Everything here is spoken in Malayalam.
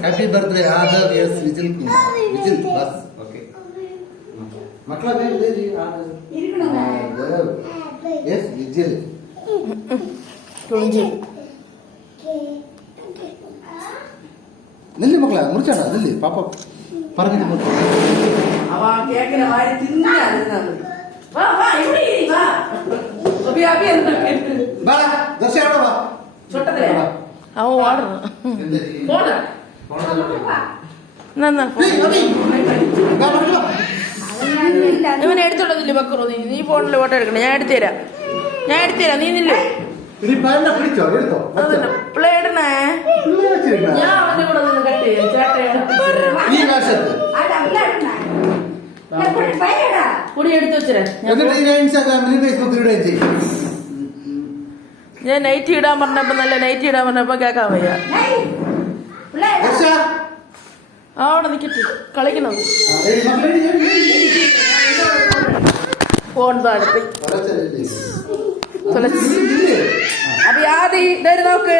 हैप्पी बर्थडे आदर यस विजिल विजिल बस ओके मक्कला बेल दे दी आदर आदर यस विजिल तुंजी निल्ली मक्कला मुरचाना निल्ली पापा परमिट मुरचा അവ കേക്കിനെ വാരി തിന്നാണ് വാ വാ ഇവിടെ വാ അബി അബി എന്താ बा दस आड़ो बा ചൊട്ടത്തിലെ അവൻ ഓടണം പോടാ നന്നാ अभी बा मक्कला ഇവൻ എടുത്തോളന്നില്ല ബക്കറോ നീ ഫോണിൽ ഫോട്ടോ എടുക്കണം ഞാൻ എടുത്തുതരാം നീ നില്ലേ ഇനി പാണ്ട പിടിച്ചോ എടുത്തോ അതല്ല പ്ലേ ഇടണേ ഞാൻ അവന്റെ കൂടെ നിന്ന് കട്ട് ചെയ്യാം ചേട്ടയാണ് ഈ വർഷത്തെ കുടി എടുത്തു വെച്ചേ എന്നിട്ട് ഈ ഇൻസ്റ്റാഗ്രാമിൽ ഫേസ്ബുക്കിൽ ഇടുകയും ചെയ്യും ഞാൻ നൈറ്റ് ഇടാൻ പറഞ്ഞപ്പോ നല്ല നൈറ്റ് ഇടാൻ പറഞ്ഞപ്പോ കേക്കാൻ വയ്യ അവിടെ നിക്കട്ടെ കളിക്കണം ഫോൺ താഴെ അപ്പൊ ആദ്യം നോക്ക്